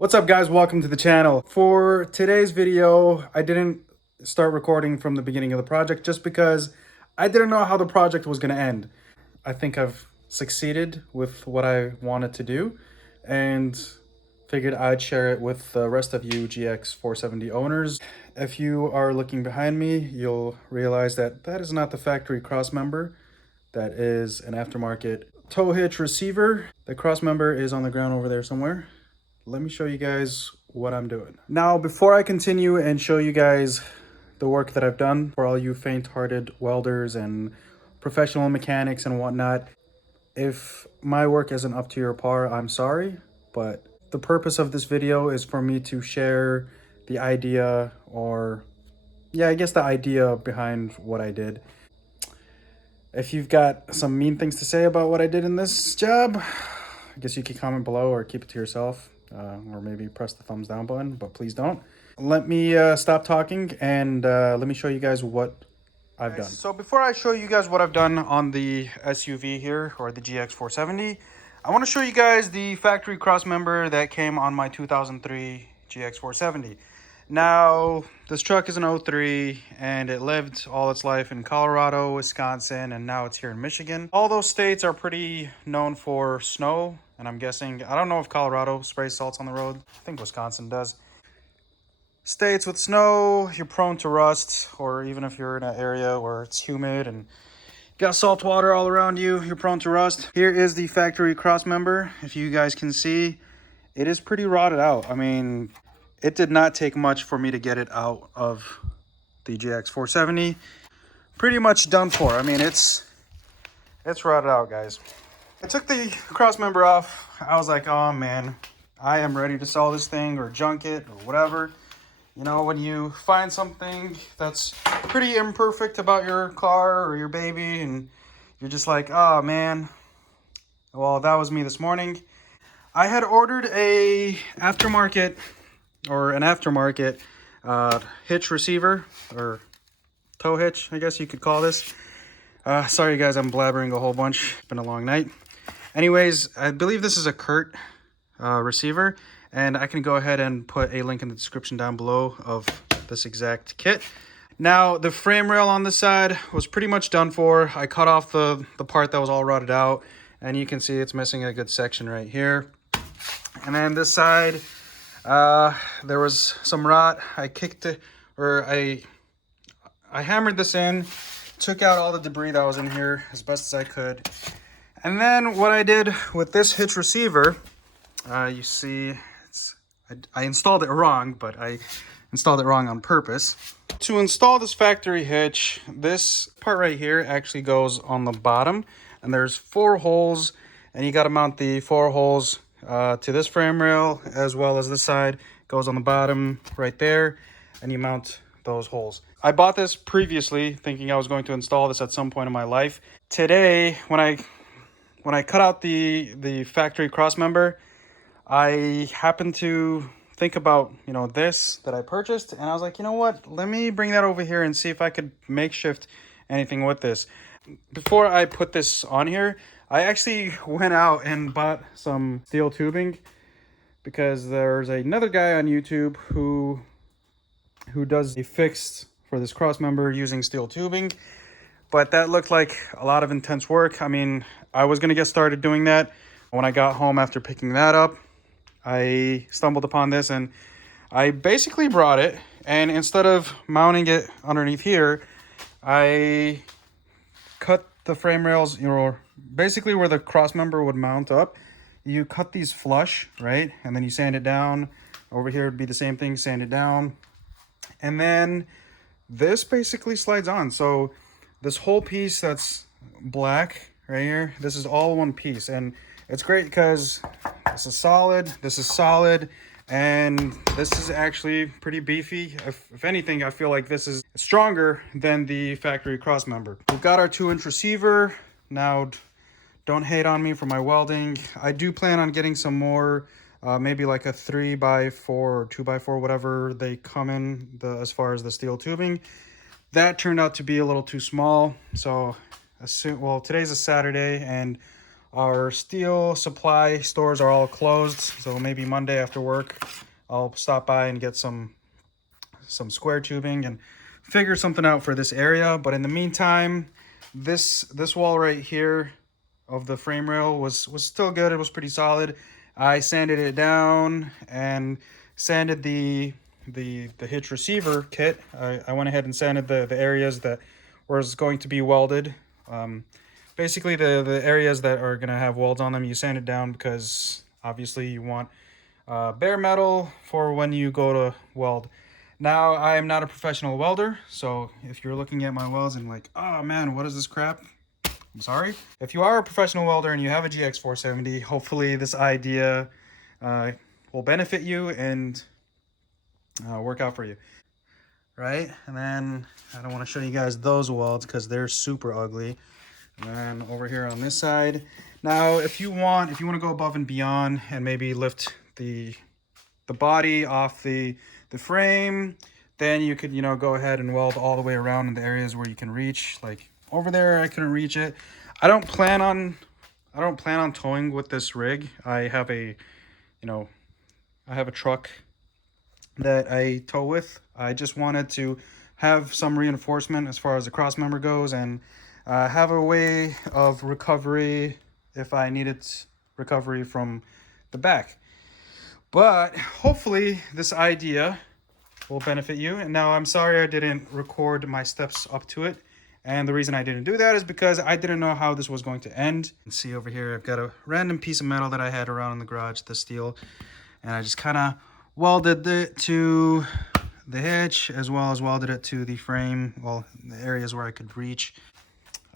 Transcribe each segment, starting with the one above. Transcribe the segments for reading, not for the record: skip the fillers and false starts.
What's up, guys? Welcome to the channel. For today's video, I didn't start recording from the beginning of the project just because I didn't know how the project was going to end. I think I've succeeded with what I wanted to do and figured I'd share it with the rest of you GX470 owners. If you are looking behind me, you'll realize that that is not the factory Crossmember. That is an aftermarket tow hitch receiver. The Crossmember is on the ground over there somewhere. Let me show you guys what I'm doing. Now, before I continue and show you guys the work that I've done for all you faint-hearted welders and professional mechanics and whatnot, if my work isn't up to your par, I'm sorry, but the purpose of this video is for me to share the idea, or yeah, I guess the idea behind what I did. If you've got some mean things to say about what I did in this job, I guess you can comment below or keep it to yourself. Or maybe press the thumbs down button, but please don't. Let me stop talking and let me show you guys what I've done. So before I show you guys what I've done on the SUV here, or the GX470, I want to show you guys the factory Crossmember that came on my 2003 GX470. Now, this truck is an 03 and it lived all its life in Colorado, Wisconsin, and now it's here in Michigan. All those states are pretty known for snow, and I'm guessing, I don't know if Colorado sprays salts on the road. I think Wisconsin does. States with snow, you're prone to rust, or even if you're in an area where it's humid and got salt water all around you, you're prone to rust. Here is the factory Crossmember. If you guys can see, it is pretty rotted out. I mean, it did not take much for me to get it out of the GX470. Pretty much done for. I mean, it's rotted out, guys. I took the Crossmember off. I was like, oh man, I am ready to sell this thing or junk it or whatever. You know, when you find something that's pretty imperfect about your car or your baby and you're just like, oh man. Well, that was me this morning. I had ordered an aftermarket hitch receiver, or tow hitch, I guess you could call this. Sorry guys, I'm blabbering a whole bunch. It's been a long night. Anyways, I believe this is a Kurt receiver, and I can go ahead and put a link in the description down below of this exact kit. Now, the frame rail on this side was pretty much done for. I cut off the part that was all rotted out, and you can see it's missing a good section right here. And then this side, there was some rot. I kicked it, or I hammered this in, took out all the debris that was in here as best as I could. And then what I did with this hitch receiver, you see, I installed it wrong, but I installed it wrong on purpose. To install this factory hitch, this part right here actually goes on the bottom, and there's 4 holes, and you got to mount the 4 holes to this frame rail, as well as this side goes on the bottom right there, and you mount those holes. I bought this previously thinking I was going to install this at some point in my life. Today, when I cut out the factory Crossmember, I happened to think about, you know, this that I purchased, and I was like, you know what, let me bring that over here and see if I could makeshift anything with this. Before I put this on here, I actually went out and bought some steel tubing, because there's another guy on YouTube who does a fix for this Crossmember using steel tubing, but that looked like a lot of intense work. I mean, I was gonna get started doing that. When I got home after picking that up, I stumbled upon this, and I basically brought it, and instead of mounting it underneath here, I cut the frame rails, you know, basically where the Crossmember would mount up. You cut these flush, right? And then you sand it down. Over here would be the same thing, sand it down. And then this basically slides on. So this whole piece that's black right here, this is all one piece. And it's great because this is solid, and this is actually pretty beefy. If anything, I feel like this is stronger than the factory Crossmember. We've got our 2-inch receiver. Now, don't hate on me for my welding. I do plan on getting some more, maybe like a 3x4 or 2x4, whatever they come in as far as the steel tubing. That turned out to be a little too small. So, well, today's a Saturday, and Our steel supply stores are all closed, so maybe Monday after work I'll stop by and get some square tubing and figure something out for this area. But in the meantime, this wall right here of the frame rail was still good. It was pretty solid. I sanded it down and sanded the hitch receiver kit. I went ahead and sanded the areas that was going to be welded. Basically the areas that are gonna have welds on them, you sand it down because obviously you want bare metal for when you go to weld. Now, I am not a professional welder, so if you're looking at my welds and like, oh man, what is this crap? I'm sorry. If you are a professional welder and you have a GX470, hopefully this idea will benefit you and work out for you. Right? And then I don't want to show you guys those welds because they're super ugly. And then over here on this side. Now, if you want to go above and beyond and maybe lift the body off the frame, then you could, you know, go ahead and weld all the way around in the areas where you can reach. Like over there, I couldn't reach it. I don't plan on towing with this rig. I have a truck that I tow with. I just wanted to have some reinforcement as far as the Crossmember goes and have a way of recovery if I needed recovery from the back. But hopefully this idea will benefit you. And now I'm sorry I didn't record my steps up to it. And the reason I didn't do that is because I didn't know how this was going to end. You can see over here, I've got a random piece of metal that I had around in the garage, the steel. And I just kind of welded it to the hitch as well as welded it to the frame, well, the areas where I could reach.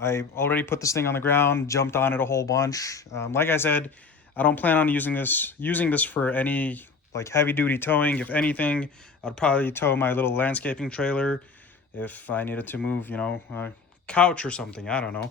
I already put this thing on the ground, jumped on it a whole bunch. Like I said, I don't plan on using this for any like heavy duty towing. If anything, I'd probably tow my little landscaping trailer if I needed to move, you know, a couch or something. I don't know.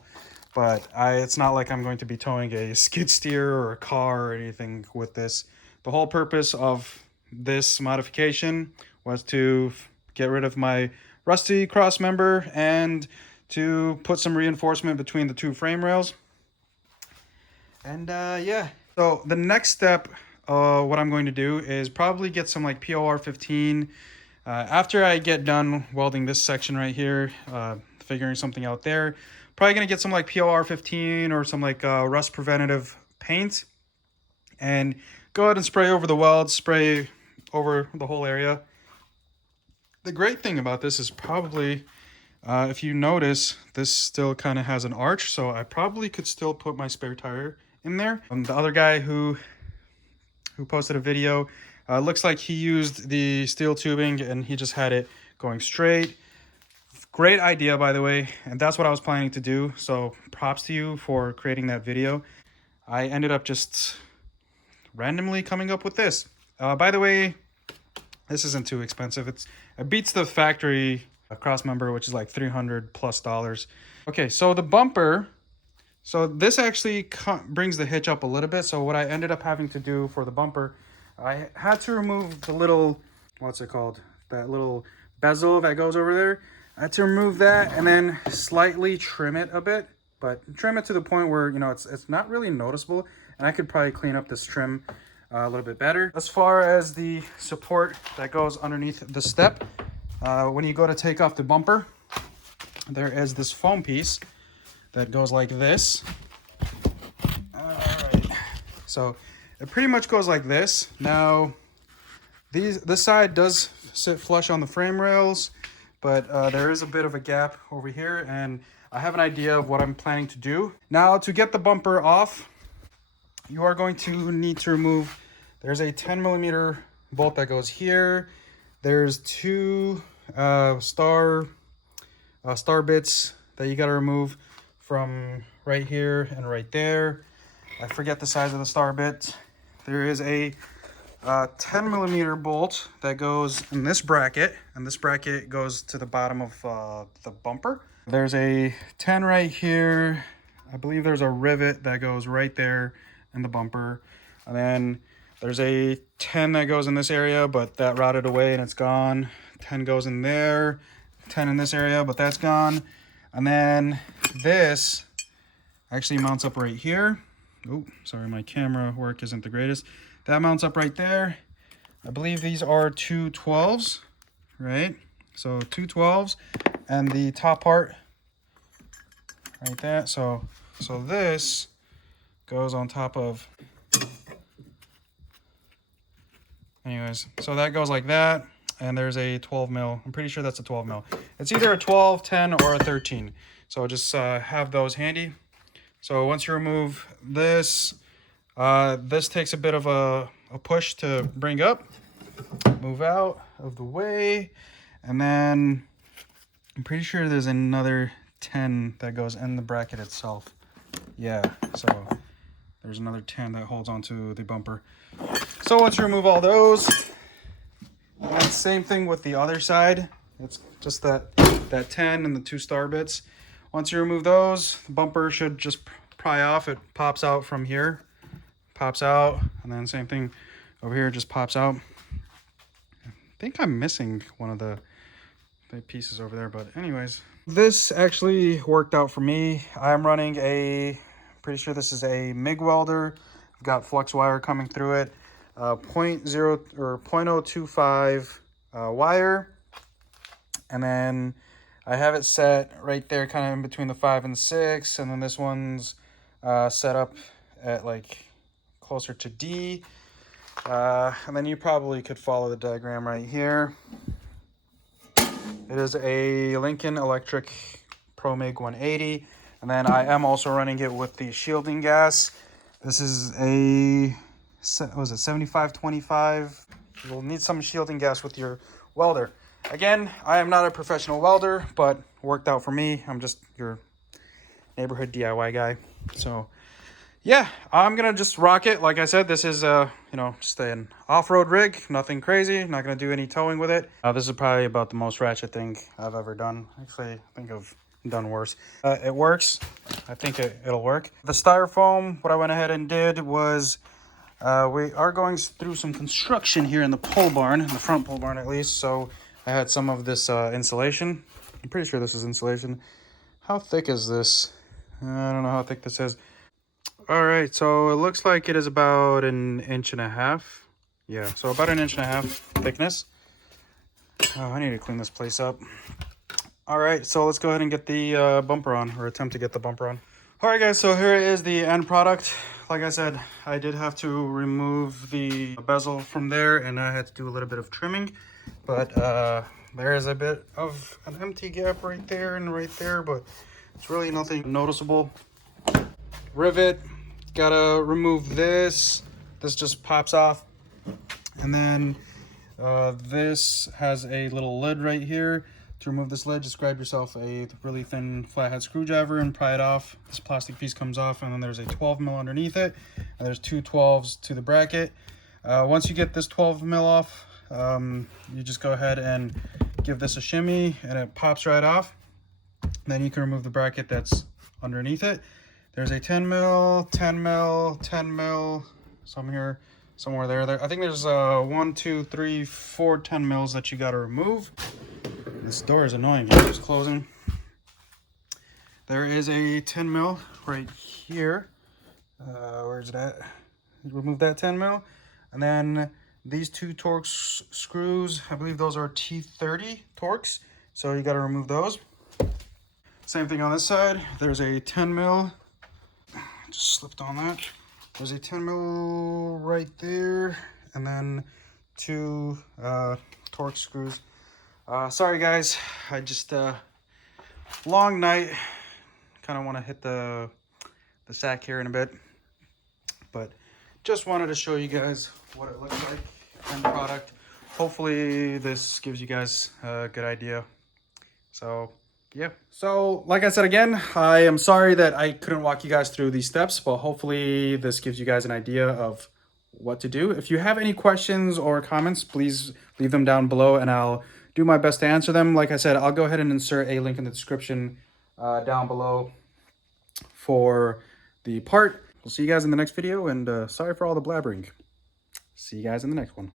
But it's not like I'm going to be towing a skid steer or a car or anything with this. The whole purpose of this modification was to get rid of my rusty Crossmember and to put some reinforcement between the two frame rails. And yeah. So the next step, what I'm going to do is probably get some like POR 15. After I get done welding this section right here, figuring something out there, probably going to get some like POR 15 or some like rust preventative paint and go ahead and spray over the welds, spray over the whole area. The great thing about this is probably, if you notice, this still kind of has an arch, so I probably could still put my spare tire in there. The other guy who posted a video, looks like he used the steel tubing and he just had it going straight. Great idea, by the way, and that's what I was planning to do, so props to you for creating that video. I ended up just randomly coming up with this. By the way, this isn't too expensive. It beats the factory Crossmember, which is like $300+. Okay, so the bumper, so this actually brings the hitch up a little bit. So what I ended up having to do for the bumper, I had to remove the little, what's it called? That little bezel that goes over there. I had to remove that and then slightly trim it a bit, but trim it to the point where, you know, it's not really noticeable. And I could probably clean up this trim a little bit better. As far as the support that goes underneath the step, when you go to take off the bumper, there is this foam piece that goes like this. All right. So it pretty much goes like this. Now, this side does sit flush on the frame rails, but there is a bit of a gap over here, and I have an idea of what I'm planning to do. Now, to get the bumper off, you are going to need to remove, there's a 10mm bolt that goes here. There's two star bits that you got to remove from right here and right there. I forget the size of the star bit. There is a 10mm bolt that goes in this bracket, and this bracket goes to the bottom of the bumper. There's a 10 right here. I believe there's a rivet that goes right there in the bumper, and then there's a 10 that goes in this area, but that rotted away and it's gone. 10 goes in there, 10 in this area, but that's gone. And then this actually mounts up right here. Oh, sorry, my camera work isn't the greatest. That mounts up right there. I believe these are 212s, right? So 212s, and the top part right there. So this goes on top of. Anyways, so that goes like that, and there's a 12 mil. I'm pretty sure that's a 12 mil. It's either a 12, 10, or a 13. So just have those handy. So once you remove this, this takes a bit of a push to bring up, move out of the way, and then I'm pretty sure there's another 10 that goes in the bracket itself. Yeah, so there's another 10 that holds onto the bumper. So once you remove all those, and same thing with the other side. It's just that 10 and the 2 star bits. Once you remove those, the bumper should just pry off. It pops out from here, pops out, and then same thing over here, just pops out. I think I'm missing one of the pieces over there, but anyways, this actually worked out for me. I'm running pretty sure this is a MIG welder. I've got flux wire coming through it, 0.025 wire, and then I have it set right there, kind of in between the 5 and 6, and then this one's set up at like closer to D, and then you probably could follow the diagram right here. It is a Lincoln Electric Pro MIG 180, and then I am also running it with the shielding gas. This is a, what was it, 7525. You'll need some shielding gas with your welder. Again, I am not a professional welder, but worked out for me. I'm just your neighborhood DIY guy. So yeah, I'm gonna just rock it. Like I said, this is just an off-road rig, nothing crazy. Not gonna do any towing with it. This is probably about the most ratchet thing I've ever done. Actually, I think I've done worse. It works. I think it'll work. The styrofoam, what I went ahead and did was we are going through some construction here in the pole barn, in the front pole barn at least. So I had some of this insulation. I'm pretty sure this is insulation. How thick is this? I don't know how thick this is. All right, so it looks like it is about 1.5 inches. Yeah, so about 1.5 inches thickness. Oh, I need to clean this place up. All right, so let's go ahead and get the bumper on, or attempt to get the bumper on. All right, guys, so here is the end product. Like I said, I did have to remove the bezel from there, and I had to do a little bit of trimming. But there is a bit of an empty gap right there and right there, but it's really nothing noticeable. Rivet, gotta remove this. This just pops off. And then this has a little lid right here. To remove this lid, just grab yourself a really thin flathead screwdriver and pry it off. This plastic piece comes off, and then there's a 12 mil underneath it, and there's 2 12s to the bracket. Once you get this 12 mil off, you just go ahead and give this a shimmy, and it pops right off. And then you can remove the bracket that's underneath it. There's a 10 mil, 10 mil, 10 mil, somewhere there. I think there's 1, 2, 3, 4 10 mils that you got to remove. This door is annoying. It's closing. There is a 10 mil right here. Where's it at? Remove that 10 mil. And then these 2 Torx screws, I believe those are T30 Torx. So you got to remove those. Same thing on this side. There's a 10 mil. Just slipped on that. There's a 10 mil right there. And then 2 Torx screws. Sorry guys, I just long night, kind of want to hit the sack here in a bit, but just wanted to show you guys what it looks like in product. Hopefully this gives you guys a good idea. So yeah, so like I said again, I am sorry that I couldn't walk you guys through these steps, but hopefully this gives you guys an idea of what to do. If you have any questions or comments, please leave them down below and I'll do my best to answer them. Like I said, I'll go ahead and insert a link in the description down below for the part. We'll see you guys in the next video, and sorry for all the blabbering. See you guys in the next one.